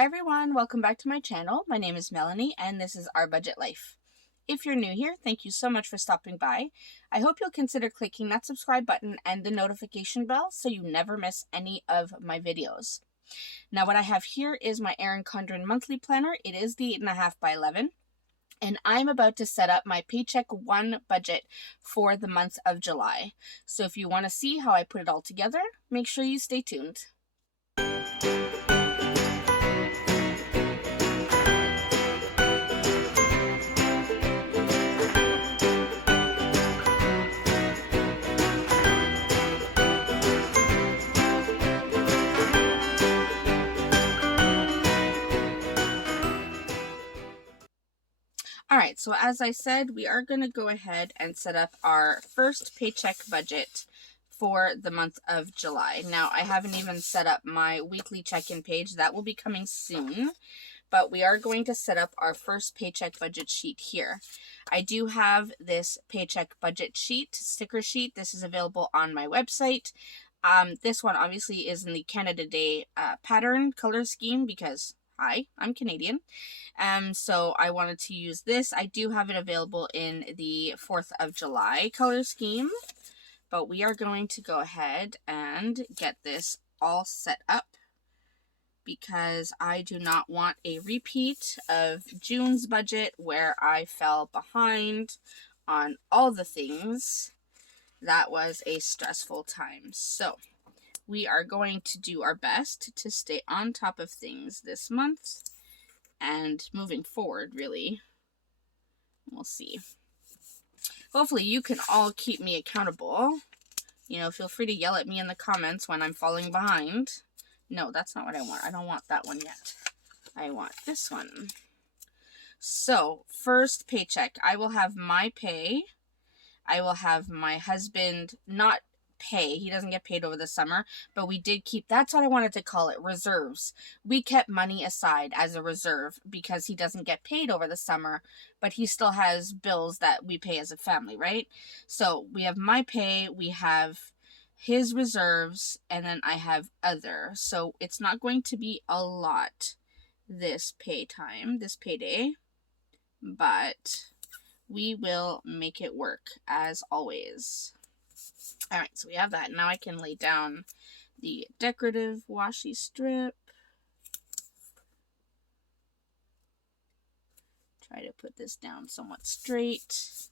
Hi everyone, welcome back to my channel. My name is Melanie and this is Our Budget Life. If you're new here, thank you so much for stopping by. I hope you'll consider clicking that subscribe button and the notification bell so you never miss any of my videos. Now what I have here is my Erin Condren monthly planner. It is the 8.5 by 11. And I'm about to set up my Paycheck 1 budget for the month of July. So if you want to see how I put it all together, make sure you stay tuned. Alright, so as I said, we are going to go ahead and set up our first paycheck budget for the month of July. Now, I haven't even set up my weekly check-in page. That will be coming soon, but we are going to set up our first paycheck budget sheet here. I do have this paycheck budget sheet, sticker sheet. This is available on my website. This one obviously is in the Canada Day pattern color scheme because hi, I'm Canadian. So I wanted to use this. I do have it available in the 4th of July color scheme, but we are going to go ahead and get this all set up because I do not want a repeat of June's budget where I fell behind on all the things. That was a stressful time. So we are going to do our best to stay on top of things this month and moving forward, really. We'll see. Hopefully you can all keep me accountable. You know, feel free to yell at me in the comments when I'm falling behind. No, that's not what I want. I don't want that one yet. I want this one. So, first paycheck. I will have my pay. I will have my husband not pay. He doesn't get paid over the summer, but we did keep, that's what I wanted to call it, reserves. We kept money aside as a reserve because he doesn't get paid over the summer, but he still has bills that we pay as a family, right? So we have my pay, we have his reserves, and then I have other. So it's not going to be a lot this payday, but we will make it work as always. Alright, so we have that. Now I can lay down the decorative washi strip. Try to put this down somewhat straight.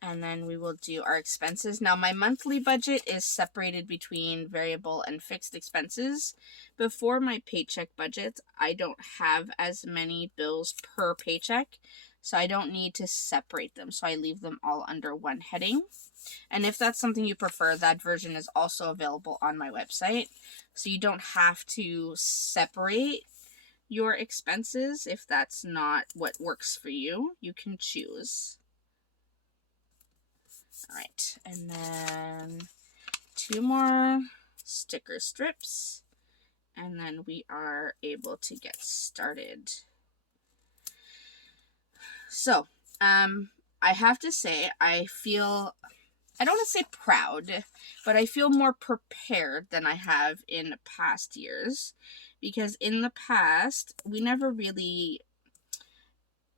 And then we will do our expenses. Now my monthly budget is separated between variable and fixed expenses. Before my paycheck budget, I don't have as many bills per paycheck, so I don't need to separate them. So I leave them all under one heading. And if that's something you prefer, that version is also available on my website. So you don't have to separate your expenses if that's not what works for you. You can choose. Alright, and then 2 more sticker strips. And then we are able to get started. So, I have to say, I don't want to say proud, but I feel more prepared than I have in past years. Because in the past, we never really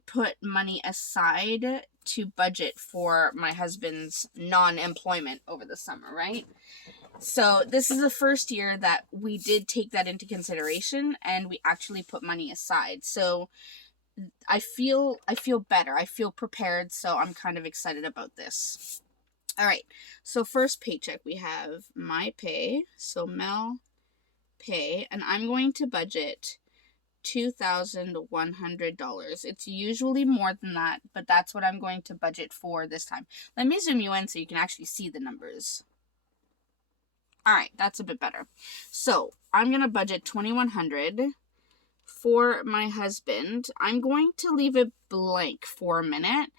put money aside to budget for my husband's non-employment over the summer, right? So this is the first year that we did take that into consideration and we actually put money aside. So I feel better. I feel prepared, so I'm kind of excited about this. All right, so first paycheck, we have my pay, so Mel pay, and I'm going to budget $2,100. It's usually more than that, but that's what I'm going to budget for this time. Let me zoom you in so you can actually see the numbers. All right, that's a bit better. So I'm going to budget $2,100 for my husband. I'm going to leave it blank for a minute,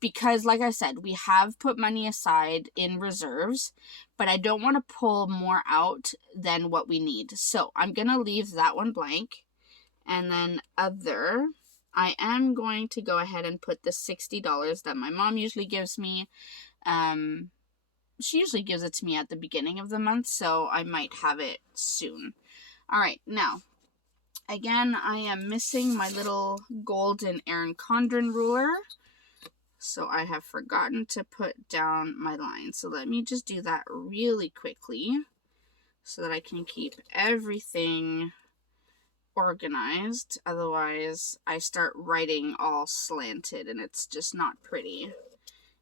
because like I said, we have put money aside in reserves, but I don't want to pull more out than what we need. So I'm going to leave that one blank. And then other, I am going to go ahead and put the $60 that my mom usually gives me. She usually gives it to me at the beginning of the month, so I might have it soon. All right, now Again, I am missing my little golden Erin Condren ruler. So I have forgotten to put down my line. So let me just do that really quickly so that I can keep everything organized. Otherwise, I start writing all slanted and it's just not pretty.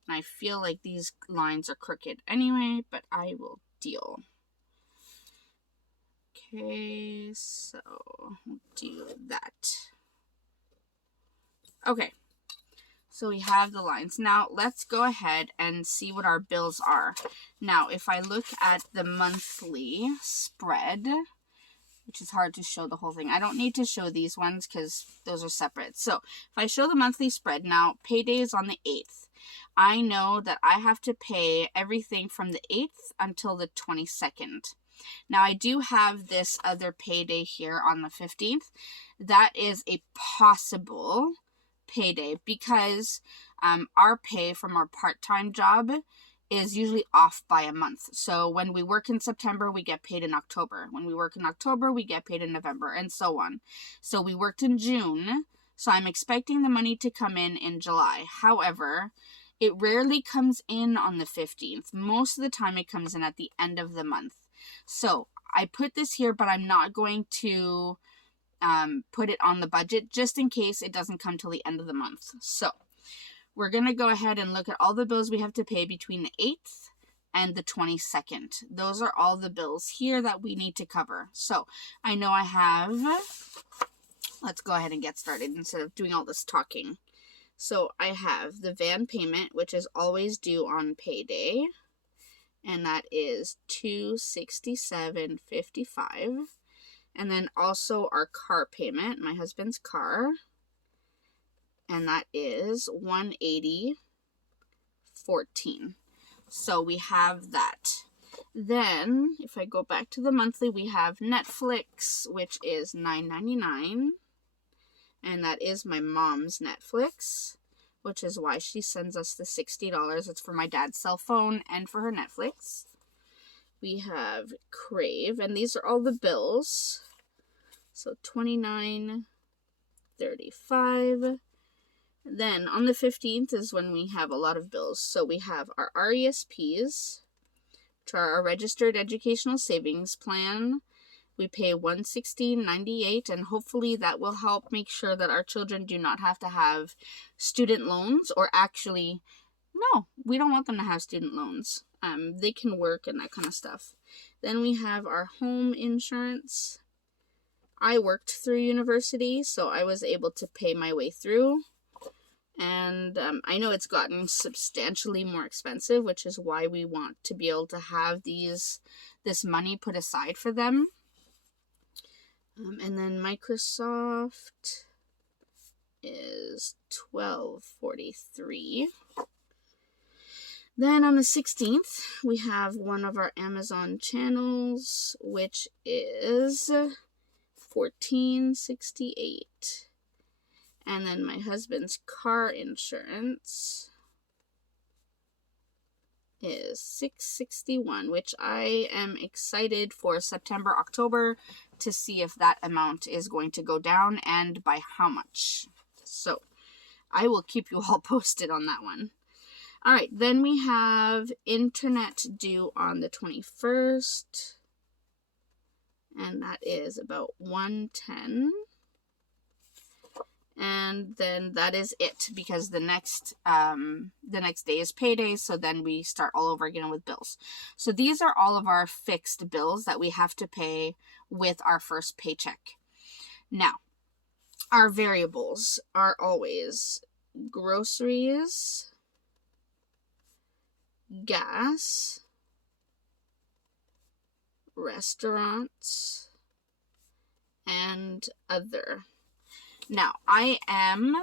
And I feel like these lines are crooked anyway, but I will deal. Okay, so we'll do that. Okay, so we have the lines. Now, let's go ahead and see what our bills are. Now, if I look at the monthly spread, which is hard to show the whole thing. I don't need to show these ones because those are separate. So, if I show the monthly spread, now, payday is on the 8th. I know that I have to pay everything from the 8th until the 22nd. Now, I do have this other payday here on the 15th. That is a possible payday because our pay from our part-time job is usually off by a month. So when we work in September, we get paid in October. When we work in October, we get paid in November, and so on. So we worked in June, so I'm expecting the money to come in July. However, it rarely comes in on the 15th. Most of the time it comes in at the end of the month. So I put this here, but I'm not going to put it on the budget just in case it doesn't come till the end of the month. So we're going to go ahead and look at all the bills we have to pay between the 8th and the 22nd. Those are all the bills here that we need to cover. So I know I have, let's go ahead and get started instead of doing all this talking. So I have the van payment, which is always due on payday, and that is $267.55. And then also our car payment, my husband's car, and that is $180.14. So we have that. Then, if I go back to the monthly, we have Netflix, which is $9.99. And that is my mom's Netflix, which is why she sends us the $60. It's for my dad's cell phone and for her Netflix. We have Crave, and these are all the bills. So $29.35. Then on the 15th is when we have a lot of bills. So we have our RESPs, which are our Registered Educational Savings Plan. We pay $116.98, and hopefully that will help make sure that our children do not have to have student loans, or actually, no, we don't want them to have student loans. They can work and that kind of stuff. Then we have our home insurance. I worked through university, so I was able to pay my way through. And I know it's gotten substantially more expensive, which is why we want to be able to have this money put aside for them. And then Microsoft is $12.43. Then on the 16th, we have one of our Amazon channels, which is $14.68. And then my husband's car insurance is $6.61, which I am excited for September, October to see if that amount is going to go down and by how much. So I will keep you all posted on that one. All right, then we have internet due on the 21st, and that is about $110. And then that is it, because the next day is payday, so then we start all over again with bills. So these are all of our fixed bills that we have to pay with our first paycheck. Now, our variables are always groceries, gas, restaurants, and other. Now, I am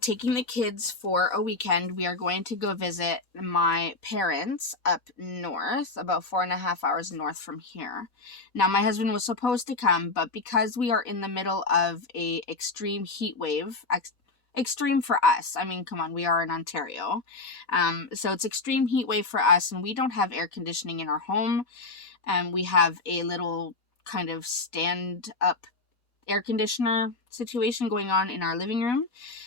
taking the kids for a weekend. We are going to go visit my parents up north, about 4.5 hours north from here. Now, my husband was supposed to come, but because we are in the middle of a extreme heat wave, extreme for us. I mean, come on, we are in Ontario. So it's extreme heat wave for us, and we don't have air conditioning in our home. We have a little kind of stand-up air conditioner situation going on in our living room.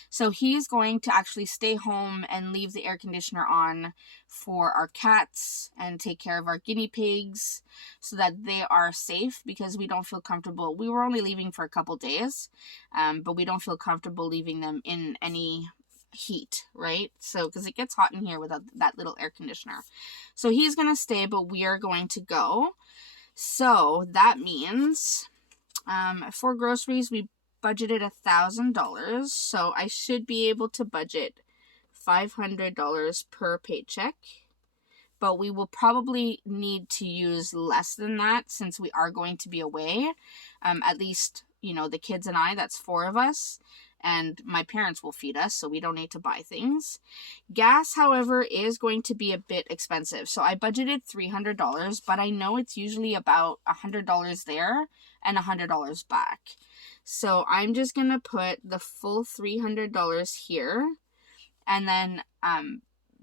So he's going to actually stay home and leave the air conditioner on for our cats and take care of our guinea pigs so that they are safe, because we don't feel comfortable. We were only leaving for a couple days, but we don't feel comfortable leaving them in any heat, right? So because it gets hot in here without that little air conditioner. So he's going to stay, but we are going to go. So that means for groceries, we budgeted $1,000. So I should be able to budget $500 per paycheck. But we will probably need to use less than that since we are going to be away. At least, the kids and I, that's 4 of us. And my parents will feed us, so we don't need to buy things. Gas, however, is going to be a bit expensive. So I budgeted $300, but I know it's usually about $100 there and $100 back. So I'm just going to put the full $300 here. And then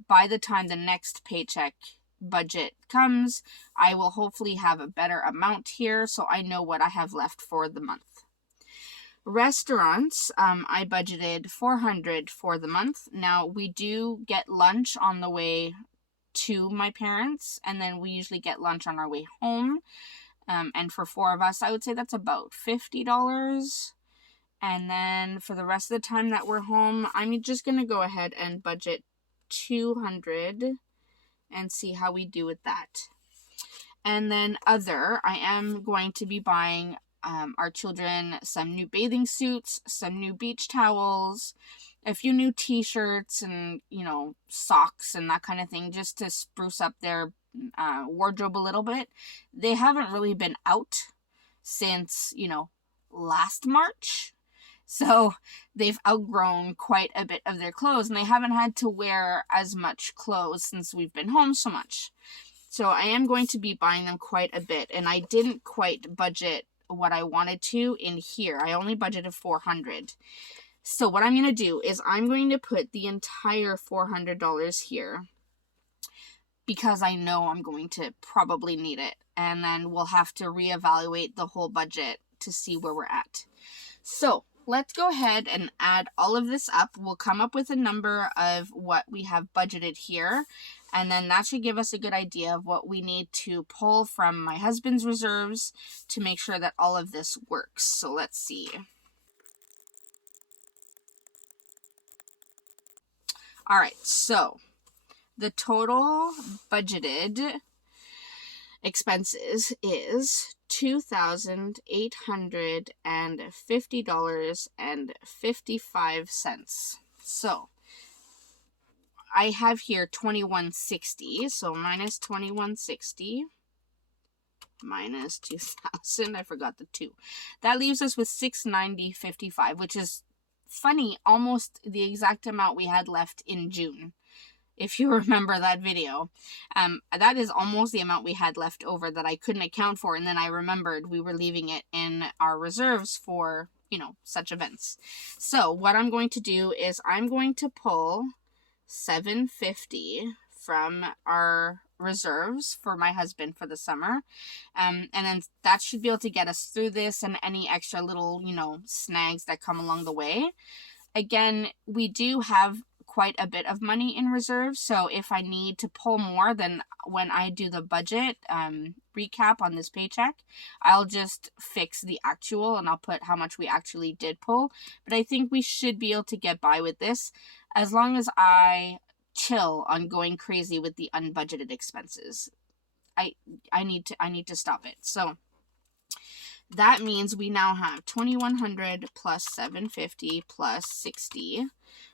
by the time the next paycheck budget comes, I will hopefully have a better amount here so I know what I have left for the month. Restaurants, I budgeted $400 for the month. Now, we do get lunch on the way to my parents, and then we usually get lunch on our way home. And for 4 of us, I would say that's about $50. And then for the rest of the time that we're home, I'm just going to go ahead and budget $200 and see how we do with that. And then other, I am going to be buying our children some new bathing suits, some new beach towels, a few new t-shirts, and socks and that kind of thing, just to spruce up their wardrobe a little bit. They haven't really been out since last March, so they've outgrown quite a bit of their clothes, and they haven't had to wear as much clothes since we've been home so much. So I am going to be buying them quite a bit, and I didn't quite budget what I wanted to in here. I only budgeted $400. So what I'm going to do is I'm going to put the entire $400 here, because I know I'm going to probably need it, and then we'll have to reevaluate the whole budget to see where we're at. So let's go ahead and add all of this up. We'll come up with a number of what we have budgeted here, and then that should give us a good idea of what we need to pull from my husband's reserves to make sure that all of this works. So let's see. All right, so the total budgeted expenses is $2,850.55. So I have here $2,160. So minus $2,160 minus 2,000. I forgot the 2. That leaves us with $690.55, which is funny, almost the exact amount we had left in June. If you remember that video, that is almost the amount we had left over that I couldn't account for. And then I remembered we were leaving it in our reserves for, such events. So what I'm going to do is I'm going to pull $750 from our reserves for my husband for the summer. And then that should be able to get us through this and any extra little, snags that come along the way. Again, we do have quite a bit of money in reserve, so if I need to pull more, then when I do the budget recap on this paycheck, I'll just fix the actual and I'll put how much we actually did pull. But I think we should be able to get by with this as long as I chill on going crazy with the unbudgeted expenses. I need to stop it. So that means we now have $2,100 plus $750 plus $60.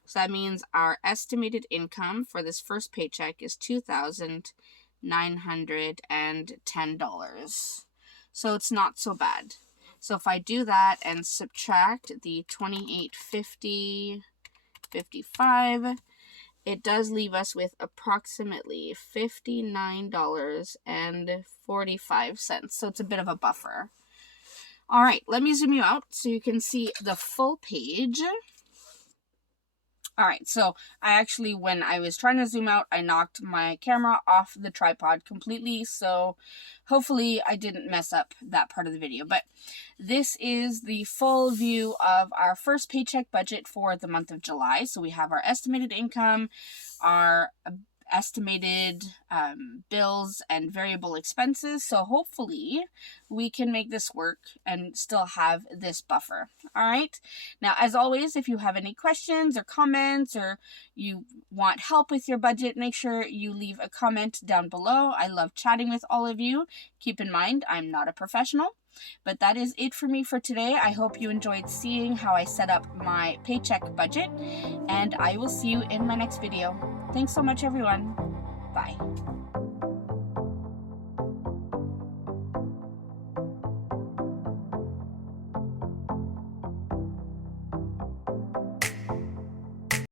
So that means our estimated income for this first paycheck is $2,910. So it's not so bad. So if I do that and subtract the $2,850.55, it does leave us with approximately $59.45. So it's a bit of a buffer. All right, let me zoom you out so you can see the full page. All right, so I actually, when I was trying to zoom out, I knocked my camera off the tripod completely, so hopefully I didn't mess up that part of the video. But this is the full view of our first paycheck budget for the month of July. So we have our estimated income, our estimated bills and variable expenses. So hopefully we can make this work and still have this buffer. All right. Now, as always, if you have any questions or comments, or you want help with your budget, make sure you leave a comment down below. I love chatting with all of you. Keep in mind, I'm not a professional. But that is it for me for today. I hope you enjoyed seeing how I set up my paycheck budget, and I will see you in my next video. Thanks so much, everyone. Bye.